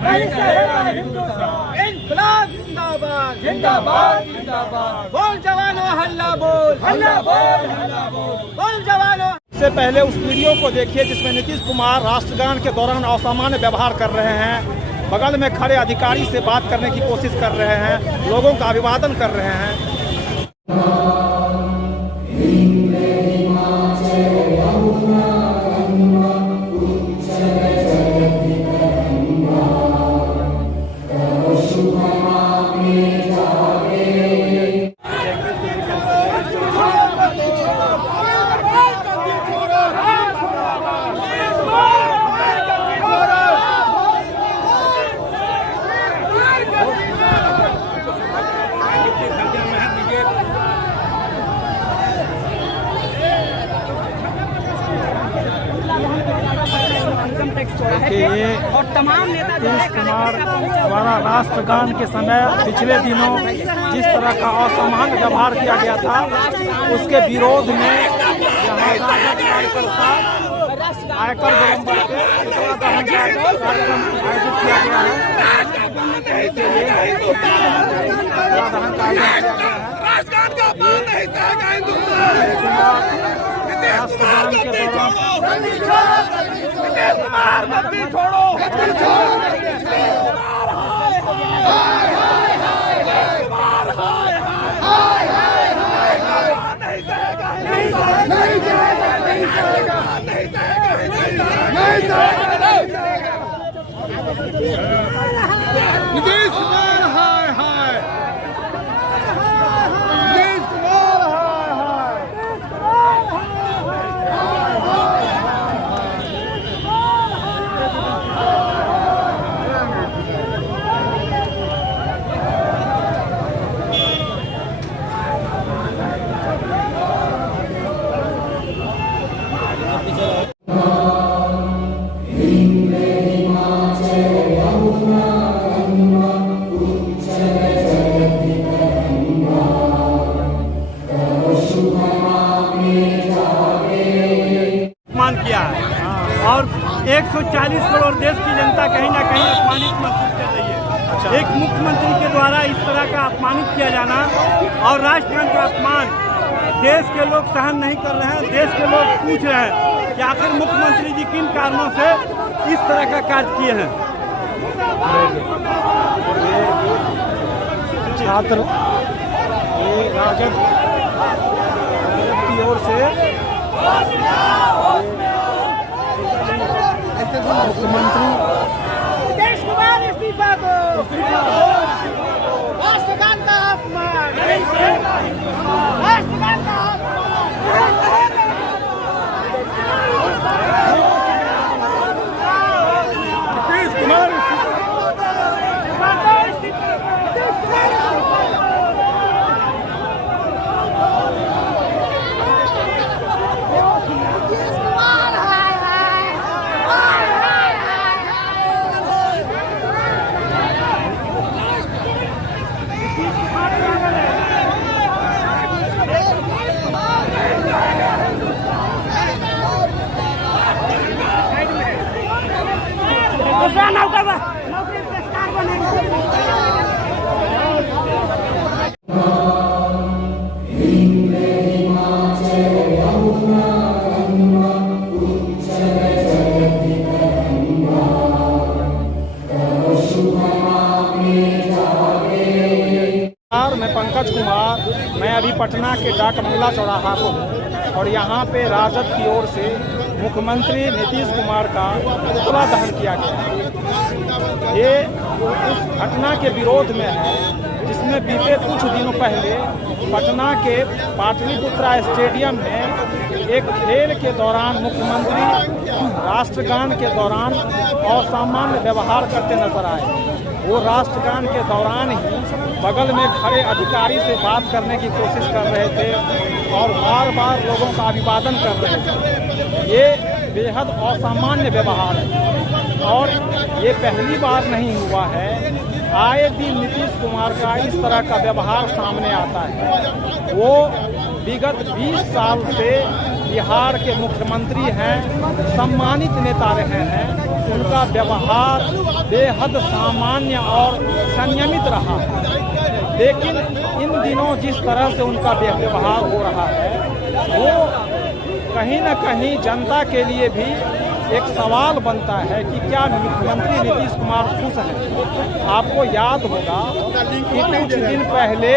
नहीं सहेगा हिंदुस्तान। इन्कलाब जिंदाबाद जिंदाबाद जिंदाबाद। बोल जवानों हल्ला बोल हल्ला बोल हल्ला बोल। बोल जवानों। इससे पहले उस वीडियो को देखिए जिसमें नीतीश कुमार राष्ट्रगान के दौरान असामान्य व्यवहार कर रहे हैं, बगल में खड़े अधिकारी से बात करने की कोशिश कर रहे हैं, लोगों का अभिवादन कर रहे हैं। और तमाम नेता नीतीश कुमार द्वारा राष्ट्रगान के समय पिछले दिनों जिस तरह का असामान्य व्यवहार किया गया था, उसके विरोध में यहाँ कार्यकर्ता आयकर गोलंबर पे कार्यक्रम आयोजित किया गया राष्ट्रगान के नीतीश कुमार हाय हाय, नीतीश कुमार हाय हाय। किया और 140 करोड़ देश की जनता कहीं ना कहीं अपमानित महसूस कर रही है। एक मुख्यमंत्री के द्वारा इस तरह का अपमानित किया जाना और राष्ट्रगान का अपमान देश के लोग सहन नहीं कर रहे हैं। देश के लोग पूछ रहे हैं कि आखिर मुख्यमंत्री जी किन कारणों से इस तरह का कार्य किए हैं। छात्र राजद की ओर से मुख्यमंत्री नीतीश कुमार इस्तीफा दो। राष्ट्रगान का अपमान, राष्ट्रगान का नीतीश कुमार मैं पंकज कुमार, मैं अभी पटना के डाक बंगला चौराहा को हूँ और यहाँ पे राजद की ओर से मुख्यमंत्री नीतीश कुमार का पुतला दहन किया गया। ये उस घटना के विरोध में है जिसमें बीते कुछ दिनों पहले पटना के पाटलिपुत्रा स्टेडियम में एक खेल के दौरान मुख्यमंत्री राष्ट्रगान के दौरान असामान्य व्यवहार करते नजर आए। वो राष्ट्रगान के दौरान ही बगल में खड़े अधिकारी से बात करने की कोशिश कर रहे थे और बार बार लोगों का अभिवादन कर रहे थे। ये बेहद असामान्य व्यवहार है और ये पहली बार नहीं हुआ है। आए दिन नीतीश कुमार का इस तरह का व्यवहार सामने आता है। वो विगत 20 साल से बिहार के मुख्यमंत्री हैं, सम्मानित नेता रहे हैं। उनका व्यवहार बेहद सामान्य और संयमित रहा है। लेकिन इन दिनों जिस तरह से उनका व्यवहार हो रहा है वो कहीं न कहीं जनता के लिए भी एक सवाल बनता है कि क्या मुख्यमंत्री नीतीश कुमार खुश हैं। आपको याद होगा कि कुछ दिन पहले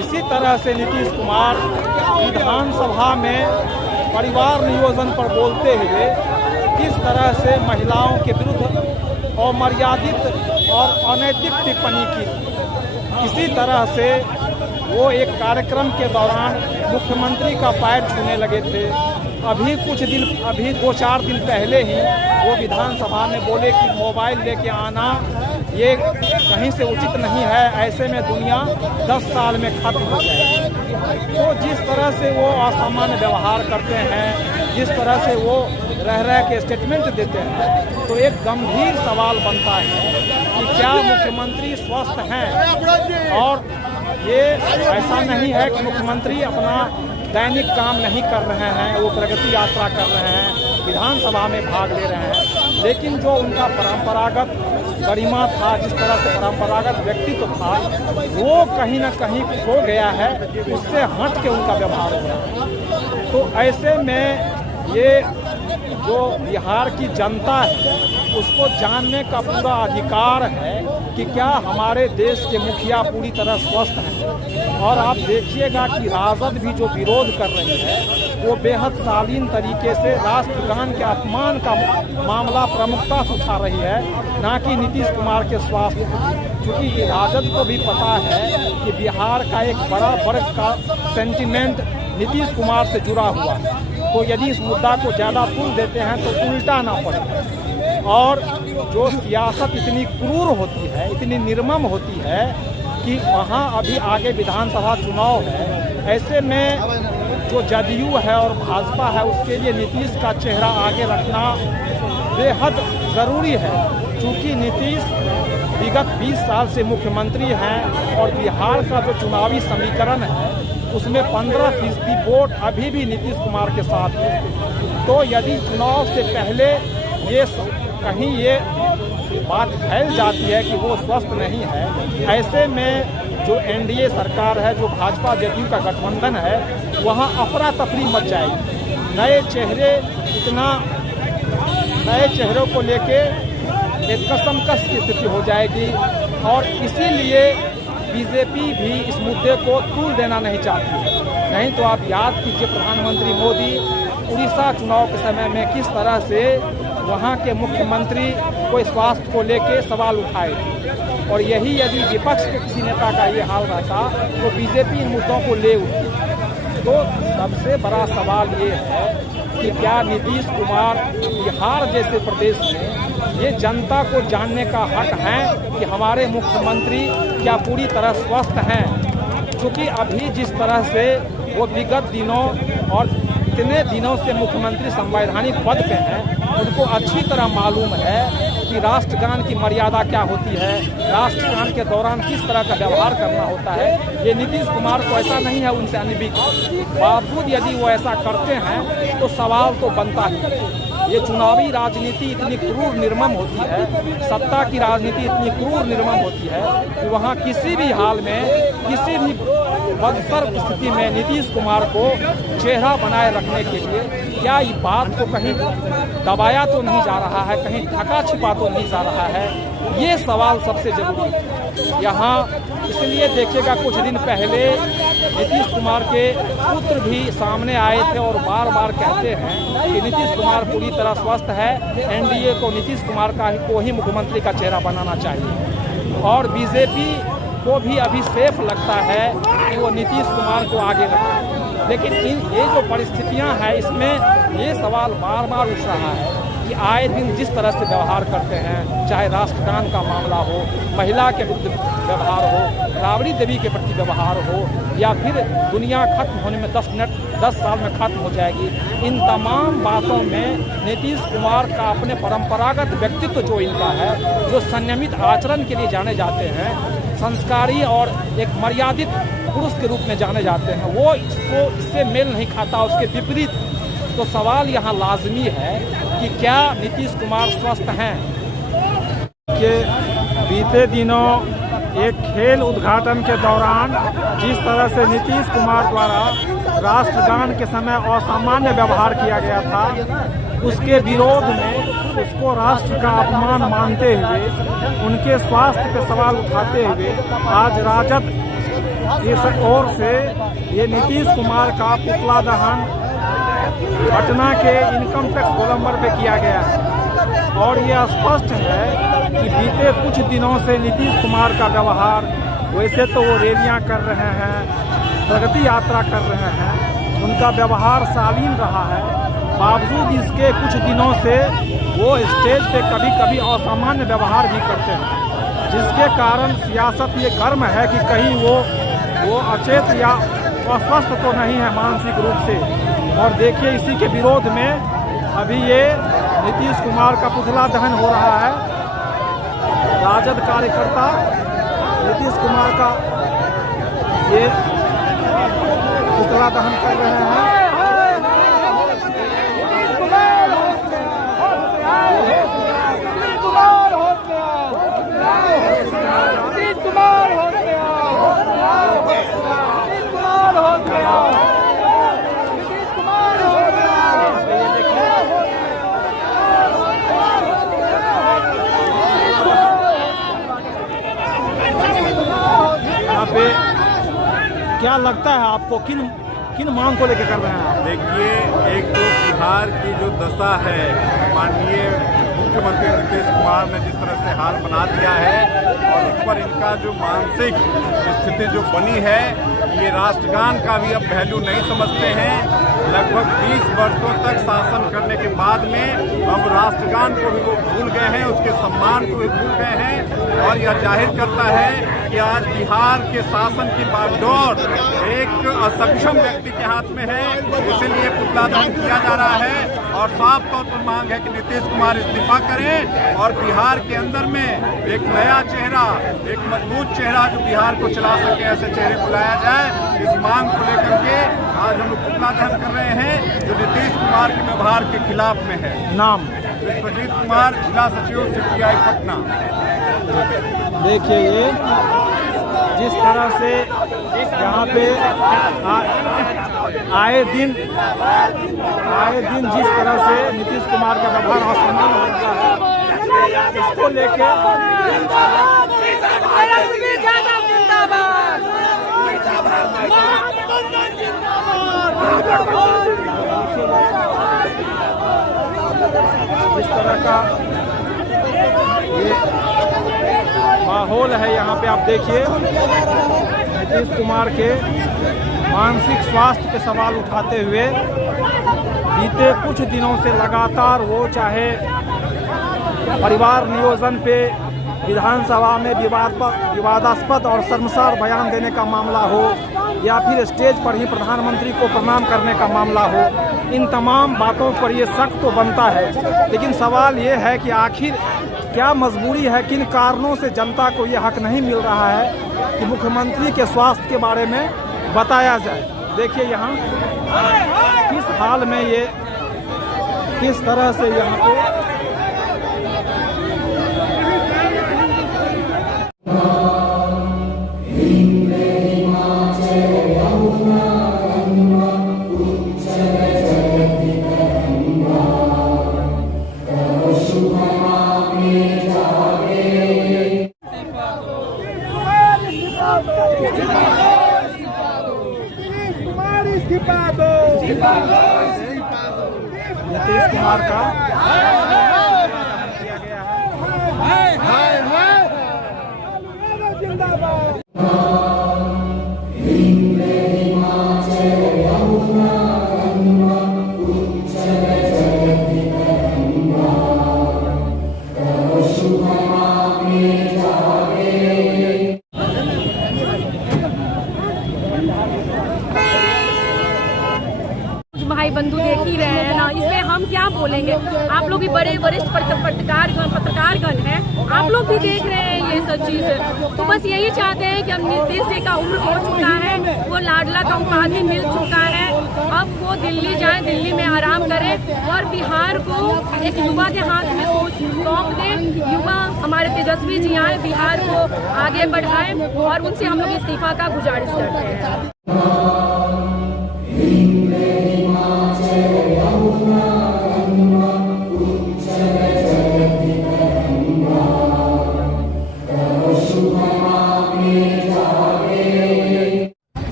इसी तरह से नीतीश कुमार विधानसभा में परिवार नियोजन पर बोलते हुए किस तरह से महिलाओं के विरुद्ध अमर्यादित और अनैतिक टिप्पणी की। इसी तरह से वो एक कार्यक्रम के दौरान मुख्यमंत्री का पैर छूने लगे थे। अभी 2-4 दिन पहले ही वो विधानसभा में बोले कि मोबाइल लेके आना ये कहीं से उचित नहीं है, ऐसे में दुनिया 10 साल में खत्म हो जाएगी। तो जिस तरह से वो असामान्य व्यवहार करते हैं, जिस तरह से वो रह के स्टेटमेंट देते हैं, तो एक गंभीर सवाल बनता है कि क्या मुख्यमंत्री स्वस्थ हैं। और ये ऐसा नहीं है कि मुख्यमंत्री अपना दैनिक काम नहीं कर रहे हैं, वो प्रगति यात्रा कर रहे हैं, विधानसभा में भाग ले रहे हैं, लेकिन जो उनका परंपरागत गरिमा था, जिस तरह से परंपरागत व्यक्तित्व था, वो कहीं न कहीं खो गया है। उससे हट के उनका व्यवहार हो रहा है। तो ऐसे में ये जो बिहार की जनता है उसको जानने का पूरा अधिकार है कि क्या हमारे देश के मुखिया पूरी तरह स्वस्थ हैं। और आप देखिएगा कि राजद भी जो विरोध कर रही है वो बेहद शालीन तरीके से राष्ट्रगान के अपमान का मामला प्रमुखता से उठा रही है, ना कि नीतीश कुमार के स्वास्थ्य। क्योंकि राजद को भी पता है कि बिहार का एक बड़ा वर्ग का सेंटिमेंट नीतीश कुमार से जुड़ा हुआ है। तो यदि इस मुद्दा को ज़्यादा तुल देते हैं तो उल्टा ना पड़े। और जो सियासत इतनी क्रूर होती है, इतनी निर्मम होती है कि वहाँ अभी आगे विधानसभा चुनाव है, ऐसे में जो जदयू है और भाजपा है उसके लिए नीतीश का चेहरा आगे रखना बेहद ज़रूरी है। क्योंकि नीतीश विगत 20 साल से मुख्यमंत्री हैं और बिहार का जो चुनावी समीकरण है उसमें 15% वोट अभी भी नीतीश कुमार के साथ है। तो यदि चुनाव से पहले कहीं ये बात फैल जाती है कि वो स्वस्थ नहीं है, ऐसे में जो एनडीए सरकार है, जो भाजपा जदयू का गठबंधन है, वहाँ अफरा तफरी मच जाएगी। नए चेहरों को लेके एक कसमकस की स्थिति हो जाएगी। और इसीलिए बीजेपी भी इस मुद्दे को तूल देना नहीं चाहती। नहीं तो आप याद कीजिए प्रधानमंत्री मोदी उड़ीसा चुनाव के समय में किस तरह से वहाँ के मुख्यमंत्री को स्वास्थ्य को लेके सवाल उठाए थे। और यही यदि विपक्ष के किसी नेता का ये हाल रहता तो बीजेपी इन मुद्दों को ले उठती। तो सबसे बड़ा सवाल ये है कि क्या नीतीश कुमार बिहार जैसे प्रदेश में ये जनता को जानने का हक है कि हमारे मुख्यमंत्री क्या पूरी तरह स्वस्थ हैं। क्योंकि अभी जिस तरह से वो विगत दिनों और इतने दिनों से मुख्यमंत्री संवैधानिक पद पे हैं, उनको अच्छी तरह मालूम है कि राष्ट्रगान की मर्यादा क्या होती है, राष्ट्रगान के दौरान किस तरह का व्यवहार करना होता है। ये नीतीश कुमार को ऐसा नहीं है उनसे अनभिज्ञ। बावजूद यदि वो ऐसा करते हैं तो सवाल तो बनता ही। ये चुनावी राजनीति इतनी क्रूर निर्मम होती है, सत्ता की राजनीति इतनी क्रूर निर्मम होती है कि वहाँ किसी भी हाल में, किसी भी बदतर स्थिति में नीतीश कुमार को चेहरा बनाए रखने के लिए क्या ये बात को कहीं दबाया तो नहीं जा रहा है, कहीं ढका छिपा तो नहीं जा रहा है, ये सवाल सबसे जरूरी है यहाँ। इसलिए देखिएगा कुछ दिन पहले नीतीश कुमार के पुत्र भी सामने आए थे और बार बार कहते हैं कि नीतीश कुमार पूरी तरह स्वस्थ है, एनडीए को नीतीश कुमार को ही मुख्यमंत्री का चेहरा बनाना चाहिए। और बीजेपी को भी अभी सेफ लगता है कि वो नीतीश कुमार को आगे रखे। लेकिन ये जो परिस्थितियां हैं इसमें ये सवाल बार बार उठ रहा है कि आए दिन जिस तरह से व्यवहार करते हैं, चाहे राष्ट्रगान का मामला हो, महिला के विरुद्ध व्यवहार हो, राबड़ी देवी के प्रति व्यवहार हो, या फिर दुनिया खत्म होने में 10 साल में खत्म हो जाएगी, इन तमाम बातों में नीतीश कुमार का अपने परंपरागत व्यक्तित्व जो इनका है, जो संयमित आचरण के लिए जाने जाते हैं, संस्कारी और एक मर्यादित पुरुष के रूप में जाने जाते हैं, वो इससे मेल नहीं खाता। उसके विपरीत तो सवाल यहाँ लाजमी है कि क्या नीतीश कुमार स्वस्थ हैं? कि बीते दिनों एक खेल उद्घाटन के दौरान जिस तरह से नीतीश कुमार द्वारा राष्ट्रगान के समय असामान्य व्यवहार किया गया था, उसके विरोध में उसको राष्ट्र का अपमान मानते हुए उनके स्वास्थ्य पर सवाल उठाते हुए आज राजद की ओर से ये नीतीश कुमार का पुतला दहन पटना के इनकम टैक्स गोलंबर पे किया गया है। और ये स्पष्ट है कि बीते कुछ दिनों से नीतीश कुमार का व्यवहार, वैसे तो वो रैलियां कर रहे हैं, प्रगति यात्रा कर रहे हैं, उनका व्यवहार शालीन रहा है, बावजूद इसके कुछ दिनों से वो स्टेज पे कभी कभी असामान्य व्यवहार भी करते हैं, जिसके कारण सियासत ये गर्म है कि कहीं वो अचेत या अस्वस्थ तो नहीं है मानसिक रूप से। और देखिए, इसी के विरोध में अभी ये नीतीश कुमार का पुतला दहन हो रहा है। राजद कार्यकर्ता नीतीश कुमार का ये पुतला दहन कर रहे हैं। क्या लगता है आपको, किन मांग को लेकर कर रहे हैं आप? देखिए, एक तो बिहार की जो दशा है, माननीय मुख्यमंत्री नीतीश कुमार ने जिस तरह से हाल बना दिया है और उस पर इनका जो मानसिक स्थिति जो बनी है, ये राष्ट्रगान का भी अब वैल्यू नहीं समझते हैं। लगभग 20 वर्षों तक शासन करने के बाद में अब राष्ट्रगान को भी वो भूल गए हैं, उसके सम्मान को भी भूल गए हैं। और यह जाहिर करता है कि आज बिहार के शासन की बागडोर एक असक्षम व्यक्ति के हाथ में है, इसीलिए पुतला दहन किया जा रहा है। और साफ तौर पर मांग है कि नीतीश कुमार इस्तीफा करें और बिहार के अंदर में एक नया चेहरा, एक मजबूत चेहरा जो बिहार को चला सके, ऐसे चेहरे को लाया जाए। इस मांग को लेकर के आज हम लोग पुतला दहन कर रहे हैं, जो नीतीश कुमार के व्यवहार के खिलाफ में है। नाम विश्वजीत कुमार, जिला सचिव CPI पटना। देखिए, ये जिस तरह से यहाँ पे आए दिन जिस तरह से नीतीश कुमार का व्यवहार असम्मान होता है, इसको लेके जिस तरह का ये माहौल है यहाँ पे, आप देखिए नीतीश कुमार के मानसिक स्वास्थ्य के सवाल उठाते हुए बीते कुछ दिनों से लगातार वो चाहे परिवार नियोजन पे विधानसभा में विवादास्पद और शर्मसार बयान देने का मामला हो, या फिर स्टेज पर ही प्रधानमंत्री को प्रणाम करने का मामला हो, इन तमाम बातों पर ये शक तो बनता है। लेकिन सवाल ये है कि आखिर क्या मजबूरी है, किन कारणों से जनता को ये हक नहीं मिल रहा है कि मुख्यमंत्री के स्वास्थ्य के बारे में बताया जाए। देखिए यहाँ किस हाल में ये, किस तरह से यहाँ पे नीतीश कुमार का किया गया भाई बंधु देख ही रहे हैं ना, इसमें हम क्या बोलेंगे। आप लोग भी बड़े वरिष्ठ पत्रकारगण हैं, आप लोग भी देख रहे हैं ये सब चीज। तो बस यही चाहते हैं कि अब नीतीश जी का उम्र हो चुका है, वो लाडला का उपाधि मिल चुका है, अब वो दिल्ली जाए, दिल्ली में आराम करें और बिहार को एक युवा के हाथ में सौंप दें। युवा हमारे तेजस्वी जी आए, बिहार को आगे बढ़ाएं और उनसे हम लोग इस्तीफा का गुजारिश करते हैं।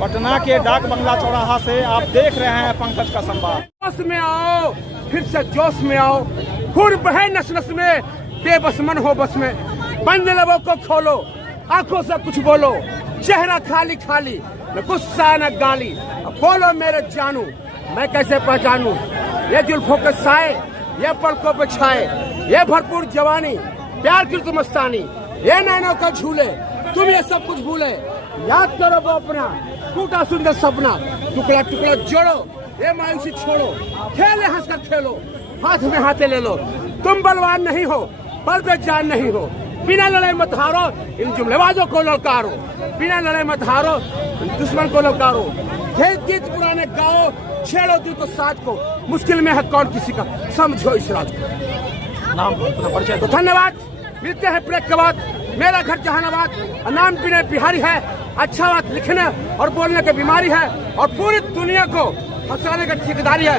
पटना के डाक बंगला चौराहा से आप देख रहे हैं पंकज का संवाद। जोश में आओ, फिर से जोश में आओ, खून बहे नस नस में, बेबस मन हो बस में, बंद लबों को खोलो, आंखों से कुछ बोलो, चेहरा खाली खाली, न गुस्सा न गाली, अब बोलो मेरे जानू, मैं कैसे पहचानूं ये जुल्फों के साए, ये पलकों पे छाए, ये भरपूर जवानी, प्यार की तुमस्तानी, ये नैनों का झूले, तुम ये सब कुछ भूले, याद करो वो अपना टूटा सुंदर सपना, टुकड़ा टुकड़ा जोड़ो, ये मायूसी छोड़ो, खेले हंसकर खेलो, हाथ में हाथे ले लो, तुम बलवान नहीं हो, बल पे जान नहीं हो, बिना लड़ाई मत हारो, इन जुमलेबाजों को ललकारो, बिना लड़ाई मत हारो, इन दुश्मन को ललकारो, खेत गीत पुराने गाओ, छेड़ो दिल को साथ को, मुश्किल में है कौन किसी का, समझो इस राज को। नाम परिचय। तो धन्यवाद, मिलते हैं ब्रेक के बाद। मेरा घर जहानाबाद, नाम विनय बिहारी है, अच्छा बात लिखने और बोलने की बीमारी है और पूरी दुनिया को हंसाने की ठेकेदारी है।